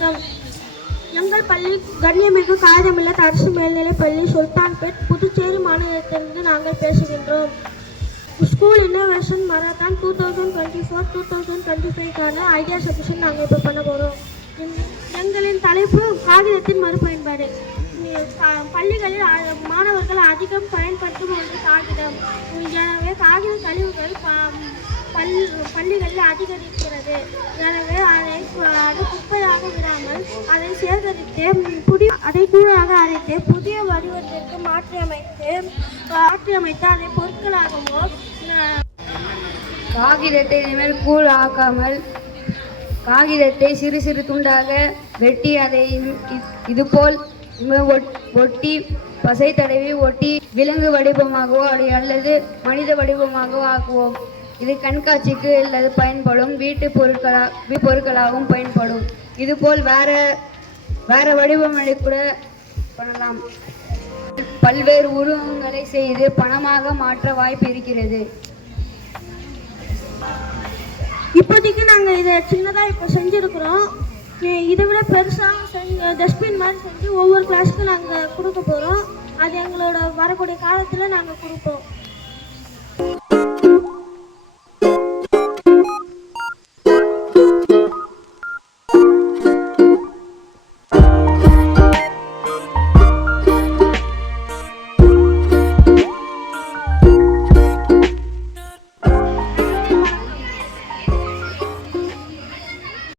வணக்கம். எங்கள் பள்ளி கண்ணியமிகு காகிதமில்லத் அரசு மேல்நிலைப்பள்ளி சுல்தான்பேட் புதுச்சேரி மாநிலத்திலிருந்து நாங்கள் பேசுகின்றோம். ஸ்கூல் இன்னோவேஷன் மராத்தான் 2024-2025க்கான ஐடியா சப்மிஷன் நாங்கள் இப்போ பண்ண போகிறோம். எங்களின் தலைப்பு காகிதத்தின் மறுபயன்பாடு. பள்ளிகளில் மாணவர்கள் அதிகம் பயன்படுத்தும் ஒன்று காகிதம். எனவே காகித கழிவுகள் பள்ளிகளில் அதிகரிக்கிறது. எனவே அதை குப்பையாக விடாமல் அதை சேகரித்து அதை கூழாக அரைத்து புதிய வடிவத்திற்கு மாற்றியமைத்து அதை பொருட்களாகவோ காகிதத்தை இனிமேல் கூழ் ஆக்காமல் காகிதத்தை சிறு சிறு துண்டாக வெட்டி அதை இதுபோல் ஒட்டி பசை தடவி ஒட்டி விலங்கு வடிவமாகவோ அல்லது மனித வடிவமாகவோ ஆக்குவோம். இது கண்காட்சிக்கு அல்லது பயன்படும் வீட்டு பொருட்களாகவும் பயன்படும். இதுபோல் வேற வடிவங்களை கூட பண்ணலாம். பல்வேறு உருவங்களை செய்து பணமாக மாற்ற வாய்ப்பு இருக்கிறது. இப்போதைக்கு நாங்கள் இதை சின்னதாக இப்போ செஞ்சுருக்குறோம். இதை விட பெருசாக டஸ்ட்பின் மாதிரி செஞ்சு ஒவ்வொரு கிளாஸுக்கும் நாங்கள் கொடுக்க போகிறோம். அது எங்களோட வரக்கூடிய காலத்தில் நாங்கள் கொடுப்போம்.